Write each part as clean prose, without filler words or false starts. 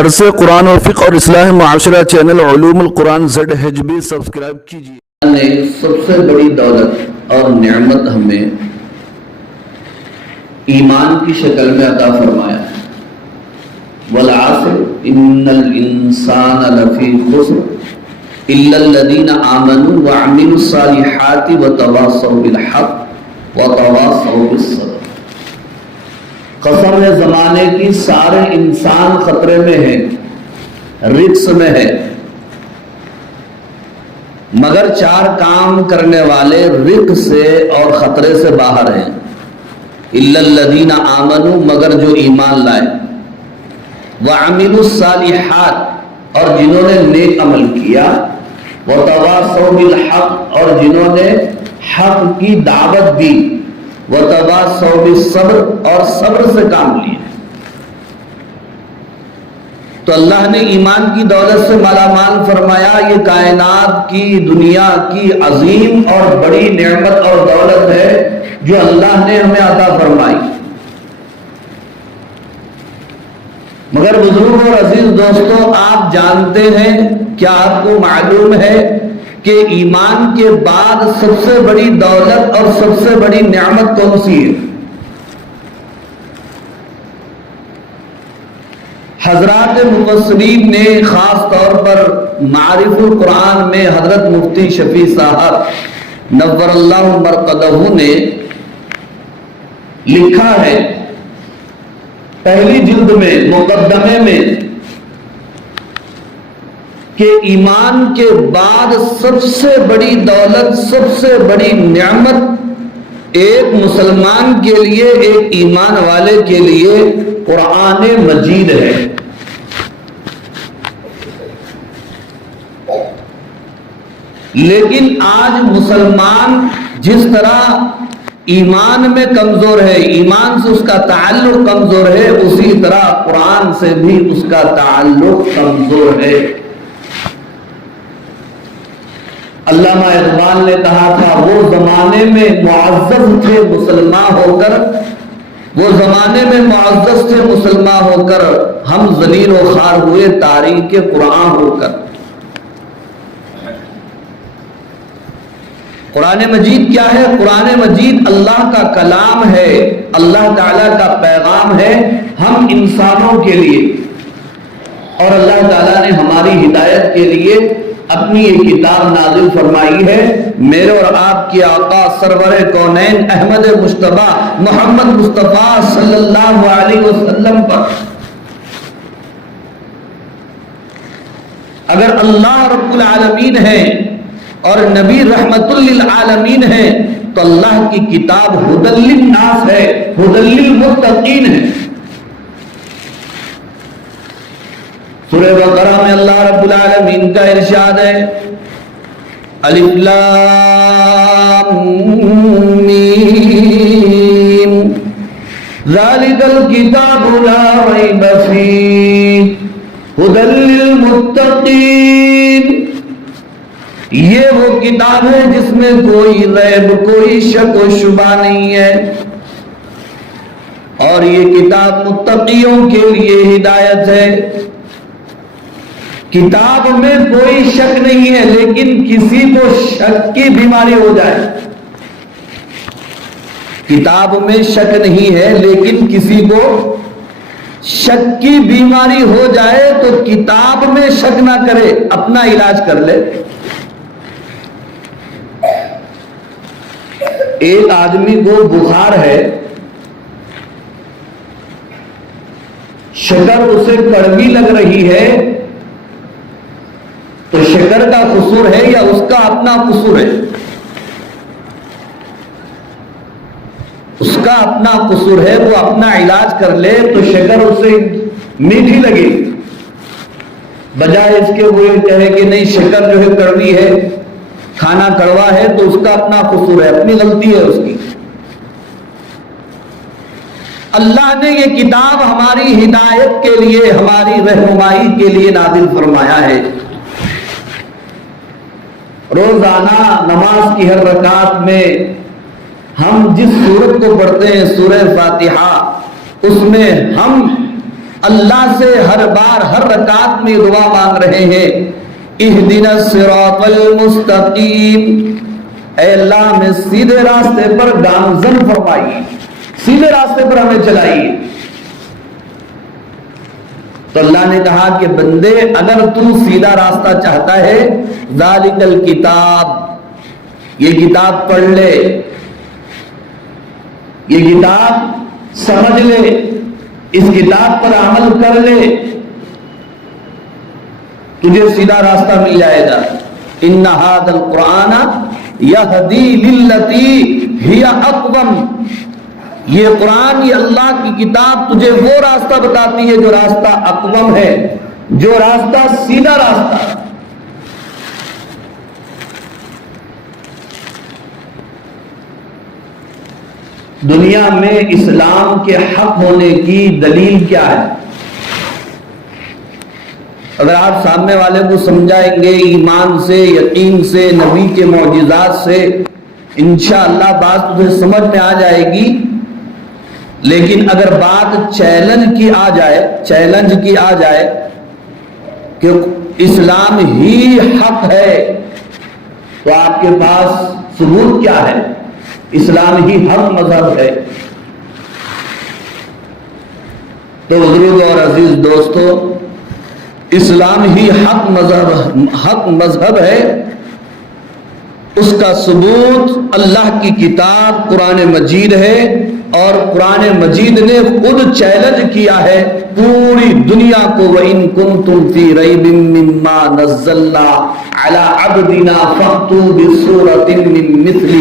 درس قرآن و فقہ اور اصلاح معاشرہ چینل علوم القرآن ZHB سبسکرائب کیجیے۔ نے سب سے بڑی دولت اور نعمت ہمیں ایمان کی شکل میں عطا فرمایا ہے۔ والعصر ان الانسان لفی خسر الا الذین آمنوا وعملوا الصالحات وتواصوا بالحق وتواصوا بالصبر۔ قسم ہے زمانے کی، سارے انسان خطرے میں ہیں، رکس میں ہے، مگر چار کام کرنے والے رک سے اور خطرے سے باہر ہیں۔ الا الذین آمنوا، مگر جو ایمان لائے، وعملوا الصالحات، اور جنہوں نے نیک عمل کیا، وتواصوا بالحق، اور جنہوں نے حق کی دعوت دی، وتواصوا بالصبر، اور صبر سے کام لیا۔ تو اللہ نے ایمان کی دولت سے مالا مال فرمایا۔ یہ کائنات کی، دنیا کی عظیم اور بڑی نعمت اور دولت ہے جو اللہ نے ہمیں عطا فرمائی۔ مگر بزرگ اور عزیز دوستو، آپ جانتے ہیں، کیا آپ کو معلوم ہے کہ ایمان کے بعد سب سے بڑی دولت اور سب سے بڑی نعمت کون سی ہے؟ حضرات مفسرین نے خاص طور پر معارف القرآن میں حضرت مفتی شفیع صاحب نور اللہ مرقدہ نے لکھا ہے، پہلی جلد میں مقدمے میں، کہ ایمان کے بعد سب سے بڑی دولت، سب سے بڑی نعمت ایک مسلمان کے لیے، ایک ایمان والے کے لیے قرآن مجید ہے۔ لیکن آج مسلمان جس طرح ایمان میں کمزور ہے، ایمان سے اس کا تعلق کمزور ہے، اسی طرح قرآن سے بھی اس کا تعلق کمزور ہے۔ علامہ اقبال نے کہا تھا، وہ زمانے میں معزز تھے مسلمان ہو کر، وہ زمانے میں معزز تھے مسلمان ہو کر، ہم ذلیل و خوار ہوئے تاریخ قرآن ہو کر۔ قرآن مجید کیا ہے؟ قرآن مجید اللہ کا کلام ہے، اللہ تعالیٰ کا پیغام ہے ہم انسانوں کے لیے، اور اللہ تعالیٰ نے ہماری ہدایت کے لیے اپنی یہ کتاب نازل فرمائی ہے، میرے اور آپ کے آقا سرور کونین احمد مجتبی محمد مصطفیٰ صلی اللہ علیہ وسلم پر۔ اگر اللہ رب العالمین ہے اور نبی رحمت للعالمین ہے تو اللہ کی کتاب ھدی للناس ہے، ھدی للمتقین ہے۔ سورہ بقرہ میں اللہ رب العالمین کا ارشاد ہے، الف لام میم ذالک الکتاب لا ریب فیہ ھدی للمتقین۔ یہ وہ کتاب ہے جس میں کوئی ریب، کوئی شک و شبہ نہیں ہے، اور یہ کتاب متقیوں کے لیے ہدایت ہے۔ کتاب میں کوئی شک نہیں ہے، لیکن کسی کو شک کی بیماری ہو جائے، کتاب میں شک نہیں ہے لیکن کسی کو شک کی بیماری ہو جائے تو کتاب میں شک نہ کرے، اپنا علاج کر لے۔ ایک آدمی کو بخار ہے، شکر اسے کڑوی لگ رہی ہے، تو شکر کا قصور ہے یا اس کا اپنا قصور ہے؟ اس کا اپنا قصور ہے، وہ اپنا علاج کر لے تو شکر اسے میٹھی لگے، بجائے اس کے وہ کہے کہ نہیں شکر جو ہے کڑوی ہے، کھانا کڑوا ہے، تو اس کا اپنا قصور ہے، اپنی غلطی ہے اس کی۔ اللہ نے یہ کتاب ہماری ہدایت کے لیے، ہماری رہنمائی کے لیے نازل فرمایا ہے۔ روزانہ نماز کی ہر رکعت میں ہم جس سورت کو پڑھتے ہیں، سورہ فاتحہ، اس میں ہم اللہ سے ہر بار ہر رکعت میں دعا مانگ رہے ہیں، اہدنا الصراط المستقیم، اے اللہ ہمیں سیدھے راستے پر گامزن فرمائیے، سیدھے راستے پر ہمیں چلائیے۔ تو اللہ نے کہا کہ بندے اگر تو سیدھا راستہ چاہتا ہے، ذالک الکتاب، یہ کتاب پڑھ لے، یہ کتاب سمجھ لے، اس کتاب پر عمل کر لے، تجھے سیدھا راستہ مل جائے گا۔ ان ھذا القرآن یہدی للتی ہی اقوم، یہ قرآن، یہ اللہ کی کتاب تجھے وہ راستہ بتاتی ہے جو راستہ اقوم ہے، جو راستہ سیدھا راستہ۔ دنیا میں اسلام کے حق ہونے کی دلیل کیا ہے؟ اگر آپ سامنے والے کو سمجھائیں گے ایمان سے، یقین سے، نبی کے معجزات سے، انشاءاللہ بات تجھے سمجھ میں آ جائے گی۔ لیکن اگر بات چیلنج کی آ جائے کہ اسلام ہی حق ہے، تو آپ کے پاس ثبوت کیا ہے؟ اسلام ہی حق مذہب ہے۔ تو بزرگ اور عزیز دوستو، اسلام ہی حق مذہب ہے، اس کا ثبوت اللہ کی کتاب قرآن مجید ہے، اور قرآن مجید نے خود چیلنج کیا ہے پوری دنیا کو، وَإِن كُنتُمْ فِي رَيْبٍ مِّمَّا نَزَّلْنَا عَلَىٰ عَبْدِنَا فَأْتُوا بِسُورَةٍ مِّن مِّثْلِهِ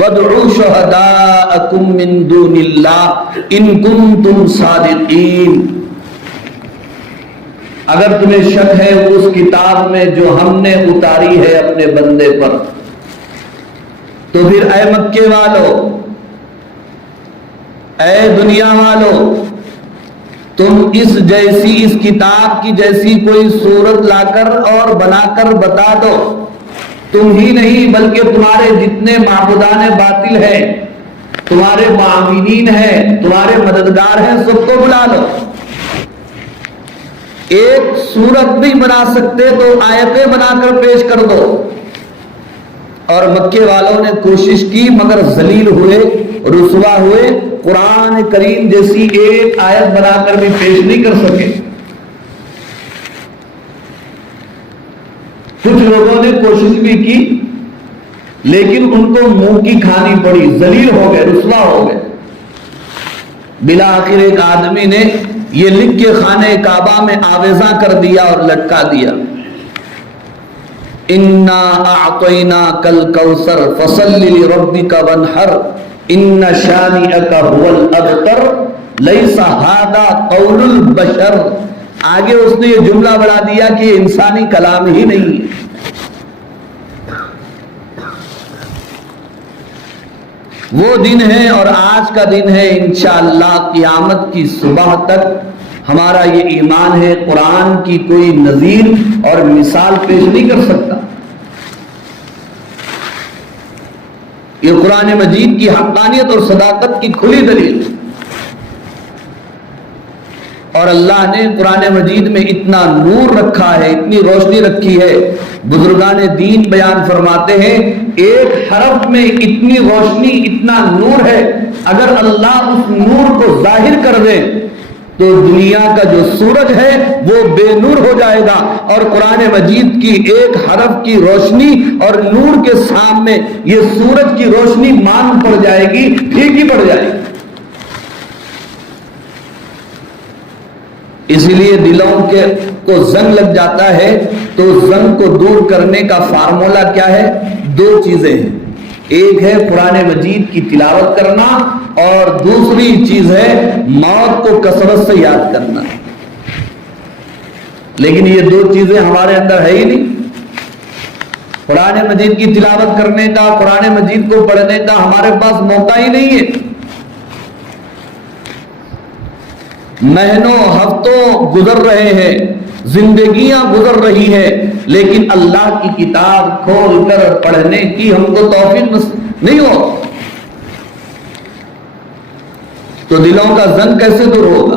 وَادْعُوا شُهَدَاءَكُم مِّن دُونِ اللَّهِ إِن كُنتُمْ صَادِقِينَ۔ اگر تمہیں شک ہے اس کتاب میں جو ہم نے اتاری ہے اپنے بندے پر، تو پھر اے مکے والو، اے دنیا والو، تم اس کتاب کی جیسی کوئی صورت لا کر اور بنا کر بتا دو۔ تم ہی نہیں بلکہ تمہارے جتنے معبودان باطل ہیں، تمہارے معاونین ہیں، تمہارے مددگار ہیں، سب کو بلا لو۔ ایک صورت نہیں بنا سکتے تو آیتیں بنا کر پیش کر دو۔ اور مکے والوں نے کوشش کی مگر ذلیل ہوئے، رسوا ہوئے، قرآن کریم جیسی ایک آیت بنا کر بھی پیش نہیں کر سکے۔ کچھ لوگوں نے کوشش بھی کی لیکن ان کو منہ کی کھانی پڑی، ذلیل ہو گئے، رسوا ہو گئے۔ بالآخر ایک آدمی نے یہ لکھ کے خانہ کعبہ میں آویزاں کر دیا اور لٹکا دیا، انا اعطیناک الکوثر فصل لربک وانحر ان شانئک هو الابتر لیس ھذا قول البشر۔ آگے اس نے یہ جملہ بڑھا دیا کہ یہ انسانی کلام ہی نہیں ہے۔ وہ دن ہے اور آج کا دن ہے، انشاءاللہ قیامت کی صبح تک ہمارا یہ ایمان ہے، قرآن کی کوئی نظیر اور مثال پیش نہیں کر سکتا۔ یہ قرآن مجید کی حقانیت اور صداقت کی کھلی دلیل، اور اللہ نے قرآن مجید میں اتنا نور رکھا ہے، اتنی روشنی رکھی ہے۔ بزرگان دین بیان فرماتے ہیں ایک حرف میں اتنی روشنی، اتنا نور ہے، اگر اللہ اس نور کو ظاہر کر دے تو دنیا کا جو سورج ہے وہ بے نور ہو جائے گا، اور قرآن مجید کی ایک حرف کی روشنی اور نور کے سامنے یہ سورج کی روشنی مان پڑ جائے گی، پھیکی پڑ جائے گی۔ اسی لیے دلوں کو زنگ لگ جاتا ہے تو زنگ کو دور کرنے کا فارمولا کیا ہے؟ دو چیزیں ہیں، ایک ہے قرآن مجید کی تلاوت کرنا، اور دوسری چیز ہے موت کو کثرت سے یاد کرنا۔ لیکن یہ دو چیزیں ہمارے اندر ہے ہی نہیں۔ قرآن مجید کی تلاوت کرنے کا، قرآن مجید کو پڑھنے کا ہمارے پاس موقع ہی نہیں ہے۔ مہینوں ہفتوں گزر رہے ہیں، زندگیاں گزر رہی ہیں، لیکن اللہ کی کتاب کھول کر پڑھنے کی ہم کو توفیق نہیں ہو، تو دلوں کا زنگ کیسے دور ہوگا؟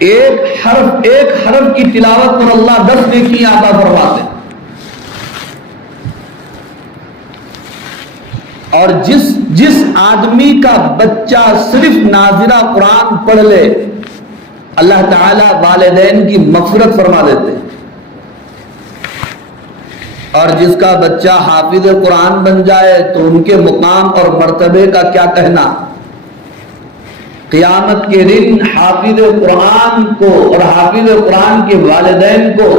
ایک حرف کی تلاوت پر اللہ 10 نیکیاں عطا فرماتے ہیں. اور جس آدمی کا بچہ صرف ناظرہ قرآن پڑھ لے اللہ تعالیٰ والدین کی مغفرت فرما دیتے ہیں. اور جس کا بچہ حافظ قرآن بن جائے تو ان کے مقام اور مرتبے کا کیا کہنا. قیامت کے دن حافظ قرآن کو اور حافظ قرآن کے والدین کو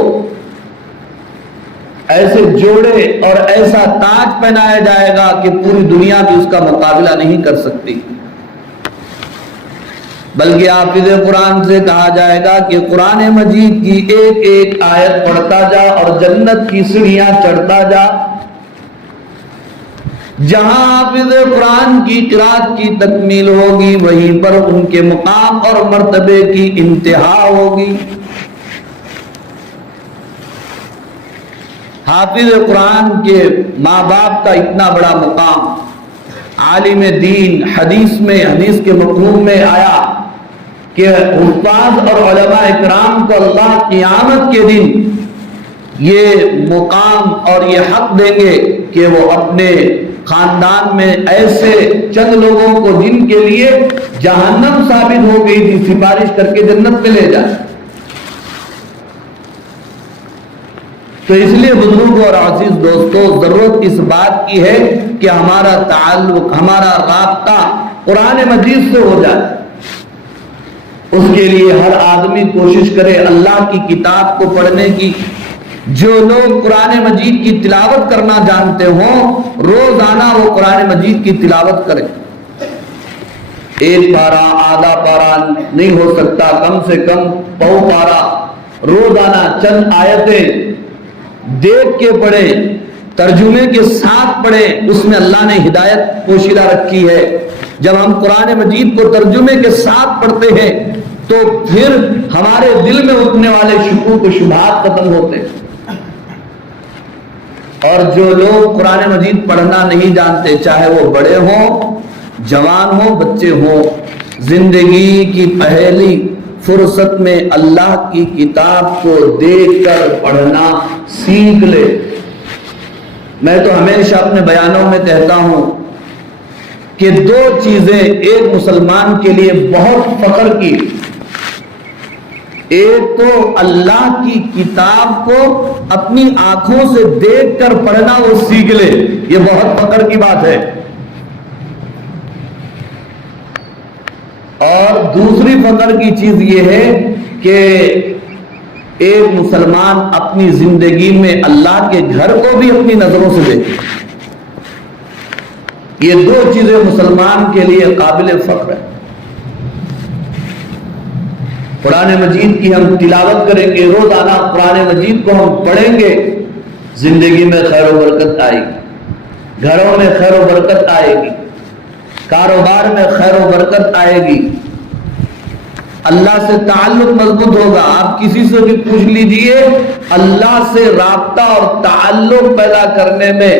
ایسے جوڑے اور ایسا تاج پہنایا جائے گا کہ پوری دنیا بھی اس کا مقابلہ نہیں کر سکتی. بلکہ حافظ قرآن سے کہا جائے گا کہ قرآن مجید کی ایک ایک آیت پڑھتا جا اور جنت کی سیڑھیاں چڑھتا جا. جہاں حافظ قرآن کی قرات کی تکمیل ہوگی وہیں پر ان کے مقام اور مرتبے کی انتہا ہوگی. حافظ قرآن کے ماں باپ کا اتنا بڑا مقام. عالم دین حدیث کے مفہوم میں آیا کہ حفاظ اور علماء اکرام کو اللہ قیامت کے دن یہ مقام اور یہ حق دیں گے کہ وہ اپنے خاندان میں ایسے چند لوگوں کو جن کے لیے جہنم ثابت ہو گئی تھی سفارش کر کے جنت میں لے جائیں. تو اس لیے بزرگوں اور عزیز دوستوں ضرورت اس بات کی ہے کہ ہمارا تعلق ہمارا رابطہ قرآن مجید سے ہو جائے. اس کے لیے ہر آدمی کوشش کرے اللہ کی کتاب کو پڑھنے کی. جو لوگ قرآن مجید کی تلاوت کرنا جانتے ہوں روزانہ وہ قرآن مجید کی تلاوت کریں. ایک پارا آدھا پارا نہیں ہو سکتا, کم سے کم پاؤ پارا روزانہ چند آیتیں دیکھ کے پڑھیں, ترجمے کے ساتھ پڑھیں. اس میں اللہ نے ہدایت پوشیدہ رکھی ہے. جب ہم قرآن مجید کو ترجمے کے ساتھ پڑھتے ہیں تو پھر ہمارے دل میں اٹھنے والے شکوک و شبہات ختم ہوتے ہیں. اور جو لوگ قرآن مجید پڑھنا نہیں جانتے, چاہے وہ بڑے ہوں جوان ہوں بچے ہوں, زندگی کی پہلی فرصت میں اللہ کی کتاب کو دیکھ کر پڑھنا سیکھ لے. میں تو ہمیشہ اپنے بیانوں میں کہتا ہوں کہ 2 چیزیں ایک مسلمان کے لیے بہت فخر کی. ایک تو اللہ کی کتاب کو اپنی آنکھوں سے دیکھ کر پڑھنا وہ سیکھ لے, یہ بہت فخر کی بات ہے. اور دوسری فخر کی چیز یہ ہے کہ ایک مسلمان اپنی زندگی میں اللہ کے گھر کو بھی اپنی نظروں سے دیکھے. یہ 2 چیزیں مسلمان کے لیے قابل فخر ہے. قرآن مجید کی ہم تلاوت کریں گے, روزانہ قرآن مجید کو ہم پڑھیں گے, زندگی میں خیر و برکت آئے گی, گھروں میں خیر و برکت آئے گی, کاروبار میں خیر و برکت آئے گی, اللہ سے تعلق مضبوط ہوگا. آپ کسی سے بھی پوچھ لیجئے اللہ سے رابطہ اور تعلق پیدا کرنے میں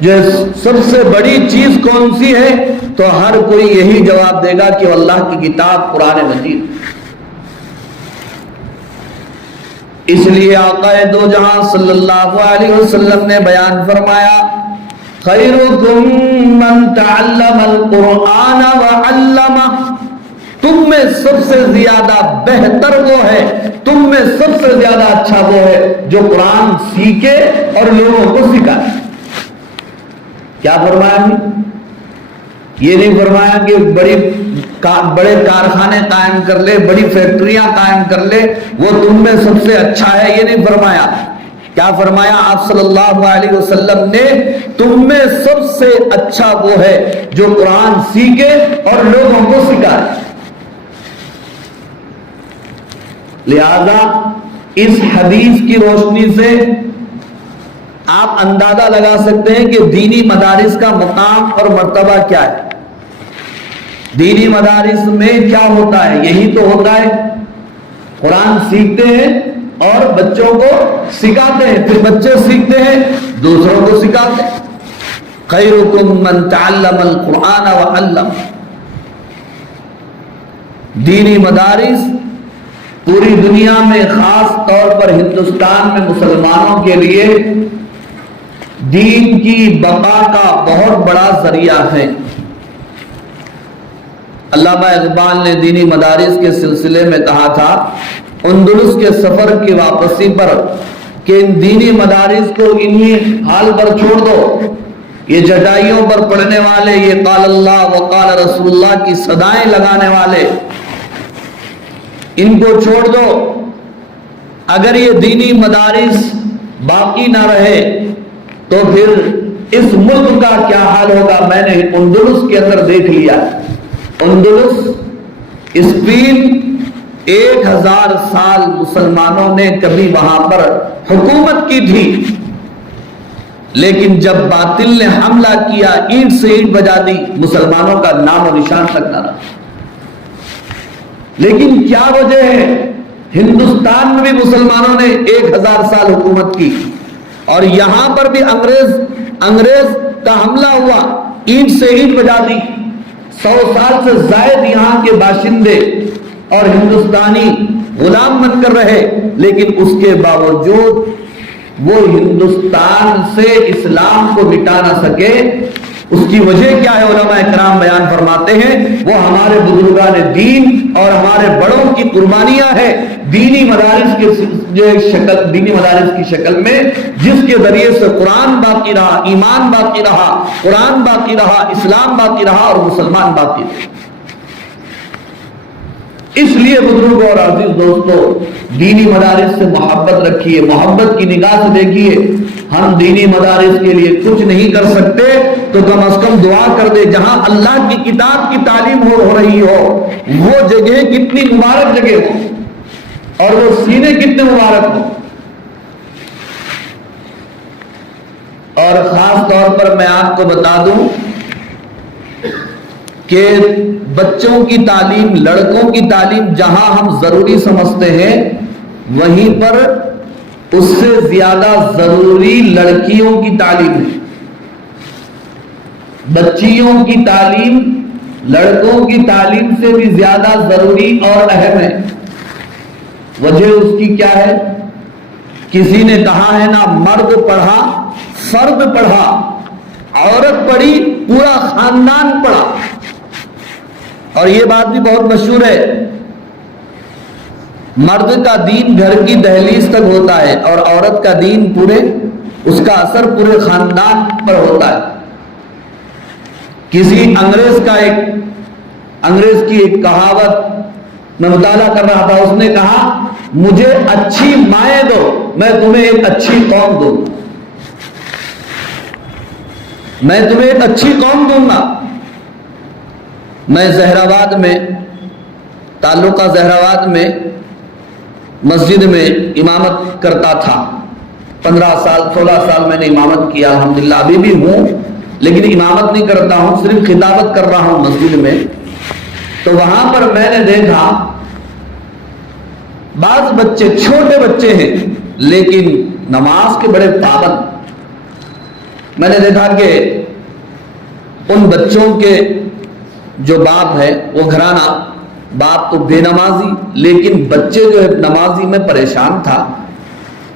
جو سب سے بڑی چیز کون سی ہے تو ہر کوئی یہی جواب دے گا کہ اللہ کی کتاب قرآن مجید. اس لیے آقا دو جہاں صلی اللہ علیہ وسلم نے بیان فرمایا خیرکم من تعلم القرآن وعلمہ, تم میں سب سے زیادہ بہتر وہ ہے, تم میں سب سے زیادہ اچھا وہ ہے جو قرآن سیکھے اور لوگوں کو سکھائے. کیا فرمایا؟ یہ نہیں فرمایا کہ بڑے کارخانے قائم کر لے, بڑی فیکٹریاں قائم کر لے, وہ تم میں سب سے اچھا ہے, یہ نہیں فرمایا. کیا فرمایا آپ صلی اللہ علیہ وسلم نے؟ تم میں سب سے اچھا وہ ہے جو قرآن سیکھے اور لوگوں کو سکھائے. لہذا اس حدیث کی روشنی سے آپ اندازہ لگا سکتے ہیں کہ دینی مدارس کا مقام اور مرتبہ کیا ہے. دینی مدارس میں کیا ہوتا ہے؟ یہی تو ہوتا ہے, قرآن سیکھتے ہیں اور بچوں کو سکھاتے ہیں, پھر بچے سیکھتے ہیں دوسروں کو سکھاتے ہیں. خیرکم من تعلم القرآن وعلم. دینی مدارس پوری دنیا میں خاص طور پر ہندوستان میں مسلمانوں کے لیے دین کی بقا کا بہت بڑا ذریعہ ہے۔ علامہ اقبال نے دینی مدارس کے سلسلے میں کہا تھا اندلس کے سفر کی واپسی پر کہ ان دینی مدارس کو انہی حال پر چھوڑ دو، یہ جٹائیوں پر پڑھنے والے، یہ قال اللہ و قال رسول اللہ کی صدائیں لگانے والے، ان کو چھوڑ دو۔ اگر یہ دینی مدارس باقی نہ رہے تو پھر اس ملک کا کیا حال ہوگا۔ میں نے اندلس کے اندر دیکھ لیا، اندلس اسپین 1000 سال مسلمانوں نے کبھی وہاں پر حکومت کی تھی، لیکن جب باطل نے حملہ کیا، اینٹ سے اینٹ بجا دی، مسلمانوں کا نام و نشان تک نہ رہا۔ لیکن کیا وجہ ہے؟ ہندوستان میں بھی مسلمانوں نے 1000 سال حکومت کی، اور یہاں پر بھی انگریز کا حملہ ہوا، اینٹ سے اینٹ بجا دی۔ 100 سال سے زائد یہاں کے باشندے اور ہندوستانی غلام بن کر رہے، لیکن اس کے باوجود وہ ہندوستان سے اسلام کو مٹا نہ سکے۔ اس کی وجہ کیا ہے؟ علماء کرام بیان فرماتے ہیں وہ ہمارے بزرگان دین اور ہمارے بڑوں کی قربانیاں ہیں، دینی مدارس کی شکل میں، جس کے ذریعے سے قرآن باقی رہا، ایمان باقی رہا، قرآن باقی رہا، اسلام باقی رہا اور مسلمان باقی رہے۔ اس لیے بزرگوں اور عزیز دوستو، دینی مدارس سے محبت رکھیے، محبت کی نگاہ سے دیکھیے۔ ہم دینی مدارس کے لیے کچھ نہیں کر سکتے تو کم از کم دعا کر دے، جہاں اللہ کی کتاب کی تعلیم ہو رہی ہو، وہ جگہ کتنی مبارک جگہ ہو اور وہ سینے کتنے مبارک ہو۔ اور خاص طور پر میں آپ کو بتا دوں کہ بچوں کی تعلیم، لڑکوں کی تعلیم جہاں ہم ضروری سمجھتے ہیں، وہیں پر اس سے زیادہ ضروری لڑکیوں کی تعلیم ہے۔ بچیوں کی تعلیم لڑکوں کی تعلیم سے بھی زیادہ ضروری اور اہم ہے۔ وجہ اس کی کیا ہے؟ کسی نے کہا ہے نا، مرد پڑھا فرد پڑھا، عورت پڑھی پورا خاندان پڑھا۔ اور یہ بات بھی بہت مشہور ہے، مرد کا دین گھر کی دہلیز تک ہوتا ہے اور عورت کا دین اس کا اثر پورے خاندان پر ہوتا ہے۔ کسی انگریز کی ایک کہاوت میں مطالعہ کر رہا تھا، اس نے کہا مجھے اچھی مائیں دو، میں تمہیں ایک اچھی قوم دوں گا، میں تمہیں ایک اچھی قوم دوں گا۔ میں زہرآباد میں، تعلقہ زہرآباد میں مسجد میں امامت کرتا تھا، 15 سال 16 سال میں نے امامت کیا، الحمدللہ ابھی بھی ہوں، لیکن امامت نہیں کرتا ہوں، صرف خطابت کر رہا ہوں مسجد میں۔ تو وہاں پر میں نے دیکھا بعض بچے، چھوٹے بچے ہیں لیکن نماز کے بڑے پابند۔ میں نے دیکھا کہ ان بچوں کے جو باپ ہے، وہ گھرانہ باپ تو بے نمازی، لیکن بچے جو ہے نمازی میں پریشان تھا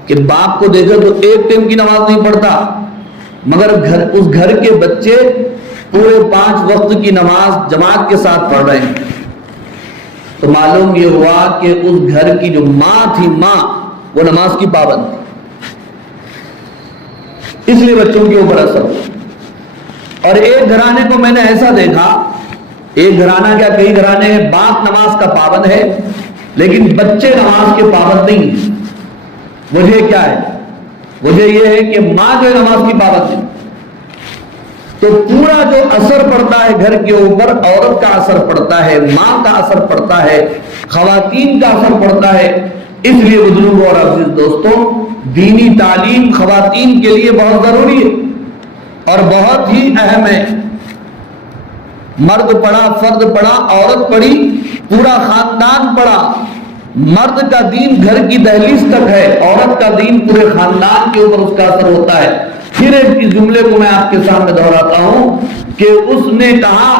کہ باپ کو دیکھا تو ایک ٹائم کی نماز نہیں پڑھتا، مگر اس گھر کے بچے پورے 5 وقت کی نماز جماعت کے ساتھ پڑھ رہے ہیں۔ تو معلوم یہ ہوا کہ اس گھر کی جو ماں تھی، وہ نماز کی پابند تھی، اس لیے بچوں کے اوپر اثر ہوا۔ اور ایک گھرانے کو میں نے ایسا دیکھا، ایک گھرانہ کیا کئی گھرانے ہیں، باپ نماز کا پابند ہے لیکن بچے نماز کے پابند نہیں ہیں۔ وجہ کیا ہے؟ وجہ یہ ہے کہ ماں جو نماز کی پابند ہے، تو پورا جو اثر پڑتا ہے گھر کے اوپر، عورت کا اثر پڑتا ہے، ماں کا اثر پڑتا ہے، خواتین کا اثر پڑتا ہے۔ اس لیے بزرگوں اور عزیز دوستوں، دینی تعلیم خواتین کے لیے بہت ضروری ہے اور بہت ہی اہم ہے۔ مرد پڑھا فرد پڑھا، عورت پڑھی پورا خاندان پڑھا۔ مرد کا دین گھر کی دہلیز تک ہے، عورت کا دین پورے خاندان کے اوپر اس کا اثر ہوتا ہے۔ پھر ایک جملے کو میں آپ کے سامنے دہراتا ہوں کہ اس نے کہا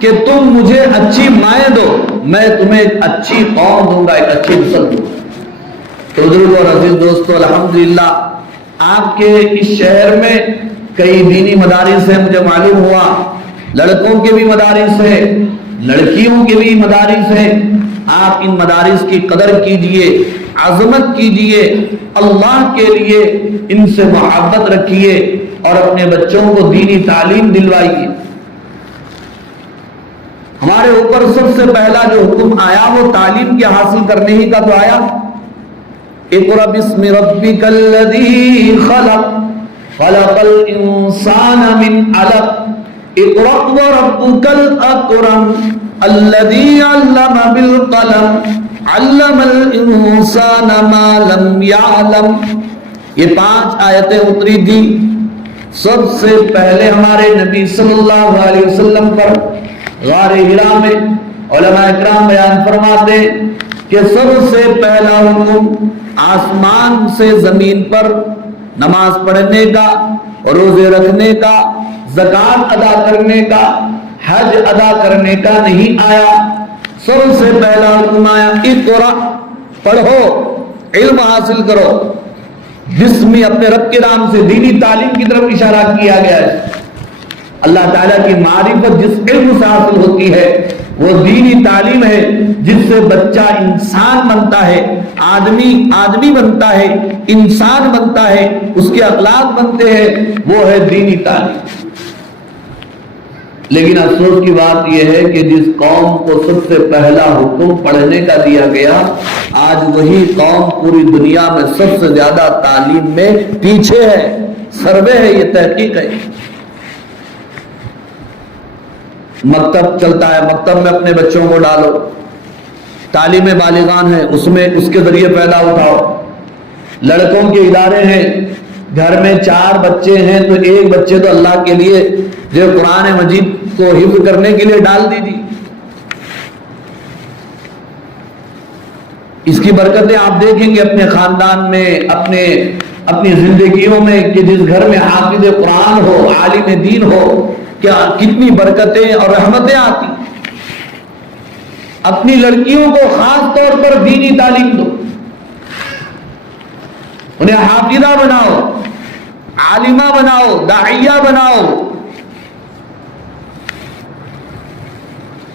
کہ تم مجھے اچھی مائیں دو، میں تمہیں ایک اچھی قوم دوں گا، ایک اچھی نسل دوں گا۔ تو بزرگ اور عزیز دوستو، الحمدللہ آپ کے اس شہر میں کئی دینی مدارس ہیں، مجھے معلوم ہوا لڑکوں کے بھی مدارس ہیں، لڑکیوں کے بھی مدارس ہیں۔ آپ ان مدارس کی قدر کیجئے، عظمت کیجئے، اللہ کے لیے ان سے محبت رکھیے اور اپنے بچوں کو دینی تعلیم دلوائیے۔ ہمارے اوپر سب سے پہلا جو حکم آیا وہ تعلیم کے حاصل کرنے ہی کا تو آیا، اقرأ باسم ربک الذی خلق خلق الانسان من علق اقرأ وربک الاکرم الذی علم بالقلم علم الانسان ما لم یعلم۔ یہ 5 آیتیں اتری تھی سب سے پہلے ہمارے نبی صلی اللہ علیہ وسلم پر غار ہرا میں۔ علماء اکرام بیان فرماتے کہ سب سے پہلا حکم آسمان سے زمین پر نماز پڑھنے کا، روزے رکھنے کا، زکوٰۃ ادا کرنے کا، حج ادا کرنے کا نہیں آیا۔ سب سے پہلا حکم آیا اقرأ، پڑھو، علم حاصل کرو، جسم اپنے رب کے نام سے دینی تعلیم کی طرف اشارہ کیا گیا ہے۔ اللہ تعالیٰ کی معرفت جس علم سے حاصل ہوتی ہے وہ دینی تعلیم ہے، جس سے بچہ انسان بنتا ہے، آدمی بنتا ہے، انسان بنتا ہے، اس کے اخلاق بنتے ہیں، وہ ہے دینی تعلیم۔ لیکن افسوس کی بات یہ ہے کہ جس قوم کو سب سے پہلا حکم پڑھنے کا دیا گیا، آج وہی قوم پوری دنیا میں سب سے زیادہ تعلیم میں پیچھے ہے۔ سروے ہے، یہ تحقیق ہے۔ مکتب چلتا ہے، مکتب میں اپنے بچوں کو ڈالو، تعلیم بالغان ہے اس میں اس کے ذریعے پیدا اٹھاؤ۔ لڑکوں کے ادارے ہیں، گھر میں 4 بچے ہیں تو 1 بچے تو اللہ کے لیے جو قرآن مجید کو حفظ کرنے کے لیے ڈال دیجیے۔ اس کی برکتیں آپ دیکھیں گے اپنے خاندان میں، اپنی زندگیوں میں، کہ جس گھر میں حافظ قرآن ہو، عالم دین ہو، کیا کتنی برکتیں اور رحمتیں آتی۔ اپنی لڑکیوں کو خاص طور پر دینی تعلیم دو، انہیں حافظہ بناؤ، عالمہ بناؤ، داعیہ بناؤ۔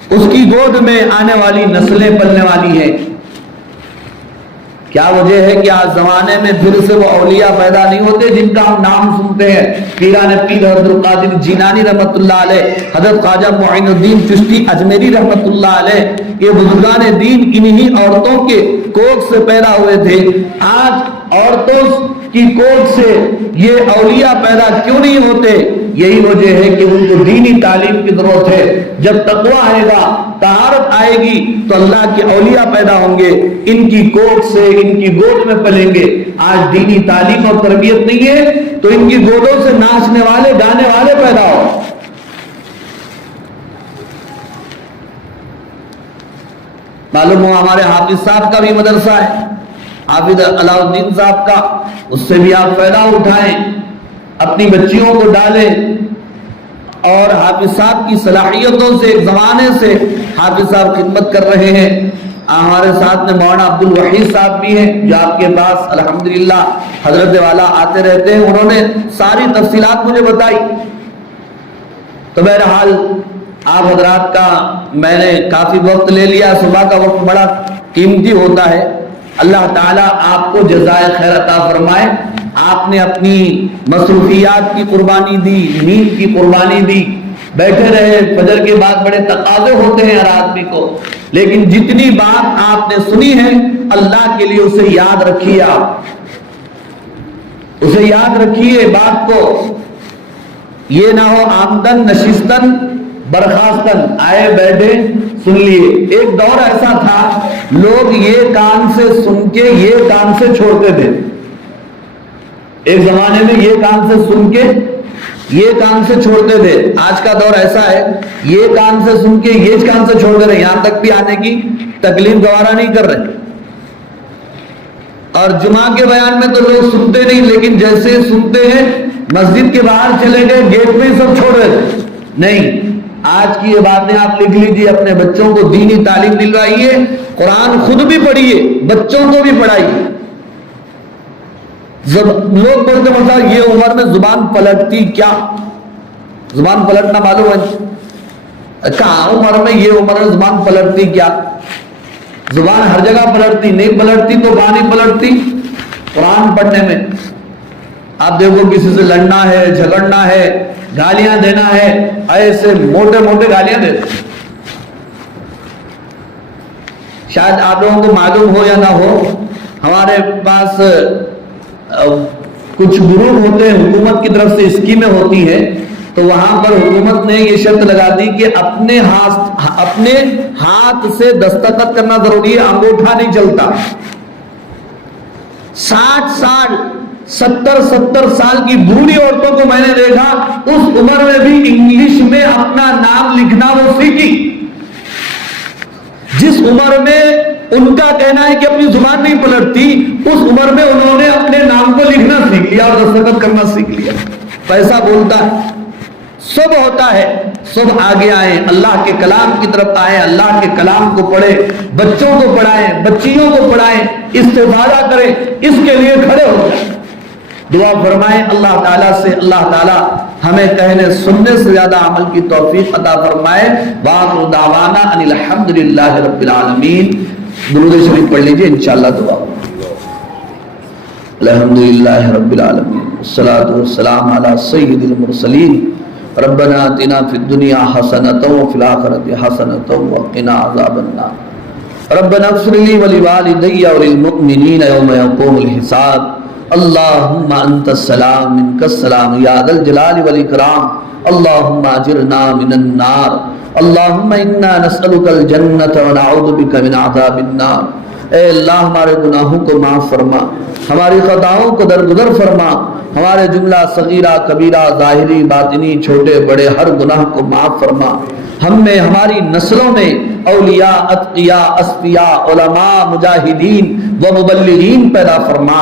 اس کی گود میں آنے والی نسلیں پلنے والی ہیں۔ کیا وجہ ہے کہ آج زمانے میں پھر سے وہ اولیاء پیدا نہیں ہوتے جن کا ہم نام سنتے ہیں؟ پیران پیر حضرت القادر جیلانی رحمۃ اللہ علیہ، حضرت خواجہ معین الدین چشتی اجمیری رحمۃ اللہ علیہ، یہ بزرگان دین انہی عورتوں کے کوکھ سے پیدا ہوئے تھے۔ آج عورتوں کی کوکھ سے یہ اولیاء پیدا کیوں نہیں ہوتے؟ یہی وجہ ہے کہ ان کو دینی تعلیم کی ضرورت ہے۔ جب تقویٰ آئے گا، طہارت آئے گی تو اللہ کے اولیاء پیدا ہوں گے، ان کی کوکھ سے، ان کی گود میں پلیں گے۔ آج دینی تعلیم اور تربیت نہیں ہے تو ان کی گودوں سے ناچنے والے، گانے والے پیدا ہو۔ معلوم ہوا ہمارے حافظ صاحب کا بھی مدرسہ ہے، حافظ علاء الدین صاحب کا، اس سے بھی آپ فائدہ اٹھائیں، اپنی بچیوں کو ڈالیں۔ اور حافظ صاحب کی صلاحیتوں سے ایک زمانے سے حافظ صاحب خدمت کر رہے ہیں۔ ہمارے ساتھ میں مولانا عبد الوحید صاحب بھی ہیں جو آپ کے پاس الحمدللہ حضرت والا آتے رہتے ہیں، انہوں نے ساری تفصیلات مجھے بتائی۔ تو بہرحال آپ حضرات کا میں نے کافی وقت لے لیا، صبح کا وقت بڑا قیمتی ہوتا ہے۔ اللہ تعالیٰ آپ کو جزائے خیر عطا فرمائے۔ آپ نے اپنی مصروفیات کی قربانی دی، نیند کی قربانی دی، بیٹھے رہے، فجر کے بعد بڑے تقاضے ہوتے ہیں ہر آدمی کو، لیکن جتنی بات آپ نے سنی ہے اللہ کے لیے اسے یاد رکھیے، آپ اسے یاد رکھیے بات کو، یہ نہ ہو آمدن نشستن برخاستن، آئے بیٹھے سن لیے۔ ایک دور ایسا تھا لوگ یہ کان سے سن کے یہ کان سے چھوڑتے تھے، ایک زمانے میں یہ کان سے سن کے یہ کان سے چھوڑتے تھے۔ آج کا دور ایسا ہے یہ کان سے سن کے یہ کان سے چھوڑ دے رہے، یہاں تک بھی آنے کی تکلیف گوارا نہیں کر رہے۔ اور جمعہ کے بیان میں تو لوگ سنتے نہیں، لیکن جیسے سنتے ہیں مسجد کے باہر چلے گئے، گیٹ میں سب چھوڑ رہے۔ نہیں، آج کی یہ باتیں آپ لکھ لیجئے، اپنے بچوں کو دینی تعلیم دلوائیے، قرآن خود بھی پڑھیے، بچوں کو بھی پڑھائیے۔ لوگ بولتے ہیں یہ عمر میں زبان پلٹتی کیا؟ زبان پلٹنا معلوم ہے؟ کہاں عمر میں، یہ عمر میں زبان پلٹتی کیا؟ زبان ہر جگہ پلٹتی، نہیں پلٹتی تو کہاں نہیں پلٹتی؟ قرآن پڑھنے میں۔ آپ دیکھو کسی سے لڑنا ہے، جھگڑنا ہے، گالیاں دینا ہے، ایسے موٹے موٹے گالیاں دیتے۔ شاید آپ لوگوں کو معلوم ہو یا نہ ہو، ہمارے پاس کچھ گروپ ہوتے ہیں، حکومت کی طرف سے اسکیمیں ہوتی ہیں، تو وہاں پر حکومت نے یہ شرط لگا دی کہ اپنے ہاتھ سے دستخط کرنا ضروری ہے، انگوٹھا نہیں چلتا۔ 60 سال 70 سال کی بوڑھی عورتوں کو میں نے دیکھا، اس عمر میں بھی انگلش میں اپنا نام لکھنا وہ سیکھی۔ جس عمر میں ان کا کہنا ہے کہ اپنی زبان نہیں پلٹتی، اس عمر میں انہوں نے اپنے نام کو لکھنا سیکھ لیا اور دستخط کرنا سیکھ لیا۔ پیسہ بولتا ہے، سب ہوتا ہے، سب آگے آئیں، اللہ کے کلام کی طرف آئیں، اللہ کے کلام کو پڑھیں، بچوں کو پڑھائیں، بچیوں کو پڑھائیں، استفادہ کریں، اس کے لیے کھڑے ہو جائیں، دعا فرمائیں اللہ تعالیٰ سے، اللہ تعالیٰ ہمیں کہنے سننے سے زیادہ عمل کی توفیق عطا فرمائے۔ وآخر دعوانا ان الحمدللہ رب العالمین۔ درود شریف پڑھ لیجئے، انشاءاللہ دعا۔ الحمدللہ رب العالمین، والصلاة والسلام علی سید المرسلین، ربنا آتنا فی الدنیا حسنۃ وفی الآخرۃ حسنۃ وقنا عذاب النار، ربنا اغفر لی ولوالدی وللمؤمنین یوم یقوم الحساب، اللہم انت السلام منک السلام یا ذا الجلال والاکرام، اللہم اجرنا من النار، اللہم انا نسألک الجنۃ ونعوذ بک من عذاب النار۔ اے اللہ ہمارے گناہوں کو معاف فرما، ہماری خطاؤں کو درگزر فرما، ہمارے جملہ صغیرہ کبیرہ ظاہری باطنی چھوٹے بڑے ہر گناہ کو معاف فرما، ہم میں ہماری نسلوں میں اولیاء اتقیاء اصفیاء علماء مجاہدین و مبلغین پیدا فرما۔